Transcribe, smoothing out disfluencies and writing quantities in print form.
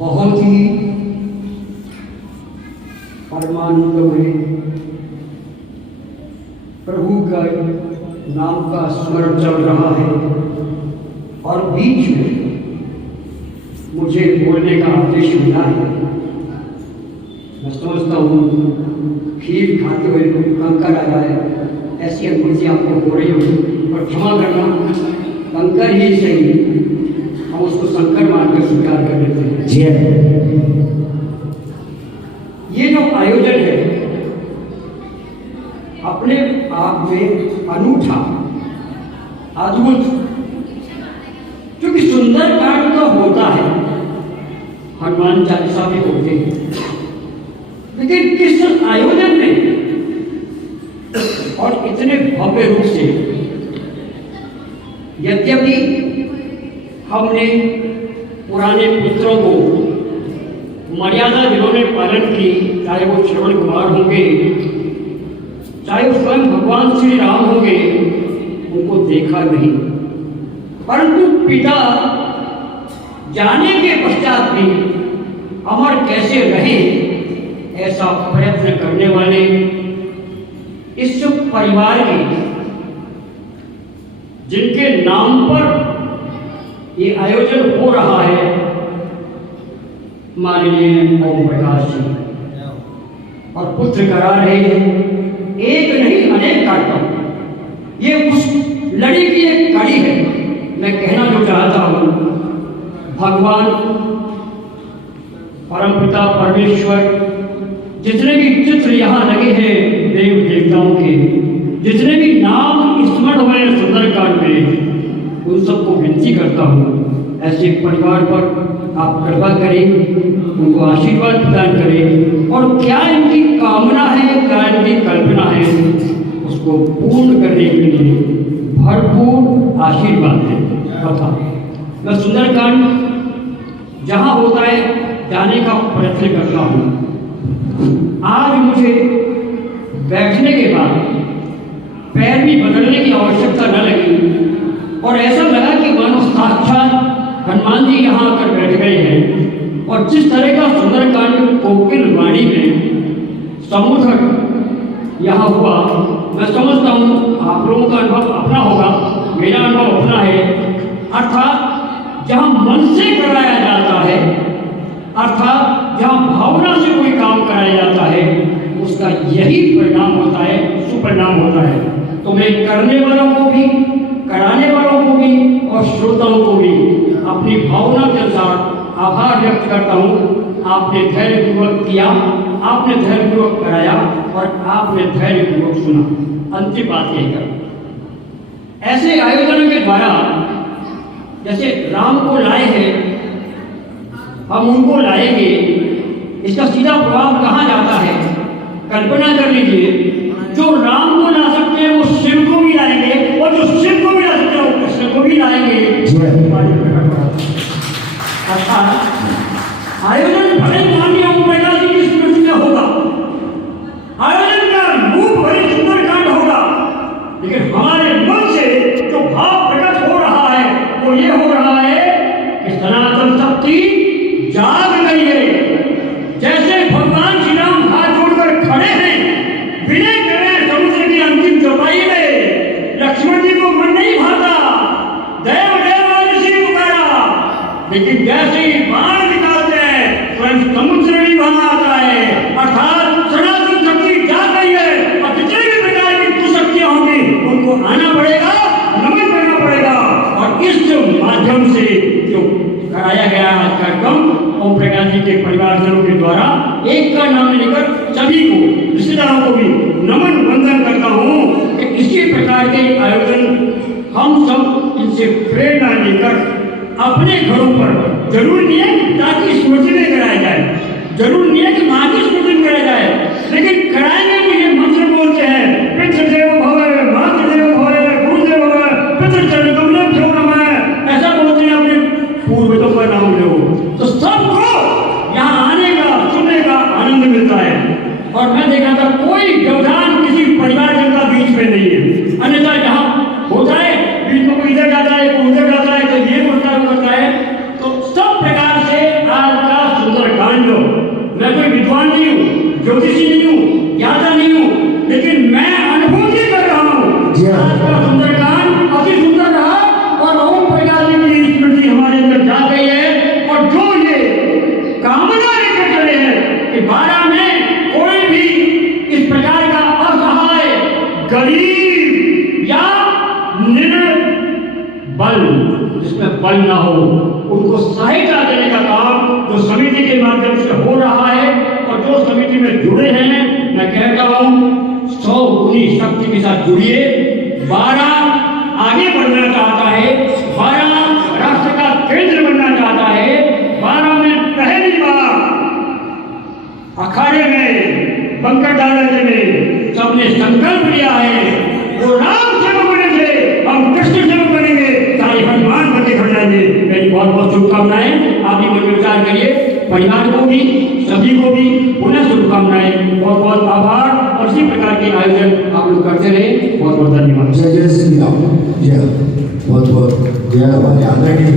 बहुत ही परमानंदमय प्रभु का नाम का स्मरण चल रहा है और बीच में मुझे बोलने का आदेश मिला है। मैं समझता हूँ खीर खाते हुए कंकर आ जाए ऐसी अनुभूति आपको हो रही होगी, और क्षमा करना, कंकर ही सही, हम उसको शंकर मानकर स्वीकार कर लेते हैं। ये जो आयोजन है अपने आप में अनूठा, अद्भुत, क्योंकि सुंदरकांड तो होता है, हनुमान चालीसा भी होते हैं, लेकिन किस आयोजन में और इतने भव्य रूप से। यद्यपि हमने पुराने पुत्रों को मर्यादा जिन्होंने पालन की, चाहे वो श्रवण कुमार होंगे, चाहे वो स्वयं भगवान श्री राम होंगे, उनको देखा नहीं, परंतु पिता जाने के पश्चात भी अमर कैसे रहे ऐसा प्रयत्न करने वाले इस परिवार के, जिनके नाम पर ये आयोजन हो रहा है, माननीय ओम प्रकाश जी, और पुत्र करा रहे हैं, एक नहीं अनेक कार्यक्रम। ये उस लड़ी की एक कड़ी है। मैं कहना जो चाहता हूं, भगवान परमपिता परमेश्वर जितने भी चित्र यहाँ लगे हैं देव देवताओं के, जितने भी नाम स्मरण हुए सुंदरकांड में, उन सबको विनती करता हूँ ऐसे परिवार पर आप कृपा करें, उनको आशीर्वाद प्रदान करें, और क्या इनकी कामना है, क्या इनकी कल्पना है, उसको पूर्ण करने के लिए भरपूर आशीर्वाद दें। तथा मैं सुंदरकांड जहाँ होता है जाने का प्रयत्न करता हूँ। आज मुझे बैठने के बाद पैर भी बदलने की आवश्यकता न लगी, और ऐसा लगा कि मानो साक्षात हनुमान जी यहाँ आकर बैठ गए हैं। और जिस तरह का सुंदरकांड कोकिल वाणी में समुद्र यहाँ हुआ, मैं समझता हूँ आप लोगों का अनुभव अपना होगा, मेरा अनुभव अपना है। अर्थात जहाँ मन से कराया जाता है, अर्थात जहाँ भावना से कोई काम कराया जाता है, उसका यही परिणाम होता है, सुपरिणाम होता है। तो मैं करने वालों को भी, कराने वालों को भी और श्रोताओं को भी अपनी भावना के अनुसार आभार व्यक्त करता हूँ। आपने धैर्यपूर्वक किया, आपने धैर्यपूर्वक कराया, और आपने धैर्यपूर्वक सुना। अंतिम बात यह है, ऐसे आयोजनों के द्वारा जैसे राम को लाए हैं, हम उनको लाएंगे, इसका सीधा प्रभाव कहाँ जाता है? कल्पना कर लीजिए, जो राम को ला सकते हैं वो शिव को भी लाएंगे, और जो शिव को भी ला सकते हैं वो कृष्ण को भी लाएंगे। अर्थात आयोजन भले माननीय ओम प्रकाश जी की स्मृति में होगा, आयोजन का रूप भले सुंदरकांड होगा, लेकिन हमारे मन से जो भाव प्रकट हो रहा है वो ये हो रहा है कि सनातन शक्ति जाग गई है। जैसे भगवान श्री राम हाथ जोड़कर खड़े हैं, विनय कर रहे हैं समुद्र की अंतिम चौपाई में, लक्ष्मण जी को मन नहीं भाता, देव देव ऋषि पुकारा, लेकिन जैसे ही बाण निकालते हैं स्वयं समुद्र भी वहां आता है। अर्थात सनातन शक्ति जाग गई है, और जितने भी प्रकार की दुशक्तियां होंगी उनको आना पड़ेगा, नमन करना पड़ेगा। और इस माध्यम से जो कराया गया आज कार्यक्रम ओम प्रकाश जी के परिवारजनों के द्वारा, एक का नाम लेकर सभी को, रिश्तेदारों को भी नमन वंदन करता हूँ कि इसी प्रकार के आयोजन हम सब इनसे प्रेरणा लेकर अपने घरों पर, जरूर नहीं है ताकि स्मृति में कराया जाए, जरूर नहीं है कि माँ की स्मृति में कराया जाए, लेकिन कराएंगे तो ये मंत्र बोलते हैं, पितृदेव भव, मातृदेव भव, गुरुदेव भव, पितृचरण कमले भ्यो नमः, ऐसा बोलते हैं, अपने पूर्वजों का नाम लो। तो सबको यहाँ आने का, सुनने का आनंद मिलता है। और मैं देखा था कोई व्यवधान किसी परिवारजन का बीच में नहीं है, अन्यथा यहाँ होता है बीच में कोई इधर जाता है, कोई उधर जाता है, कोई ये करता है, तो सब प्रकार से आज का मैं कोई विद्वान नहीं हूँ, ज्योतिषी नहीं हूँ, ज्ञाता नहीं हूँ, लेकिन मैं अनुभूति कर रहा हूँ। आज का सुंदरकांड अति सुंदर रहा और ओम प्रकाश जी की स्मृति हमारे अंदर जा गई है। और जो ये कामना लेकर चले हैं कि 12 में कोई भी इस प्रकार का असहाय, गरीब या निर्बल, जिसमें बल ना हो, उनको सहायता देने का काम जो समिति के माध्यम से हो रहा है और जो समिति में जुड़े हैं, मैं कहता हूँ 100 गुनी शक्ति के साथ जुड़िए। 12 आगे बढ़ना चाहता है, 12 राष्ट्र का केंद्र बनना चाहता है, 12 में पहली बार अखाड़े में बंकर डालने में सबने संकल्प लिया है वो राम सेवक बने थे, हम कृष्ण सेवक बनेंगे, सारे हनुमान बन के खड़ जाएंगे। मेरी बहुत बहुत शुभकामनाएं। आप भी मन में विचार करिए, परिवार को भी, सभी को भी पुनः शुभकामनाएं। बहुत बहुत आभार और इसी प्रकार के आयोजन आप लोग करते रहे। बहुत बहुत धन्यवाद। जय जय श्री राम। जय बहुत बहुत जय हमारे आदरणीय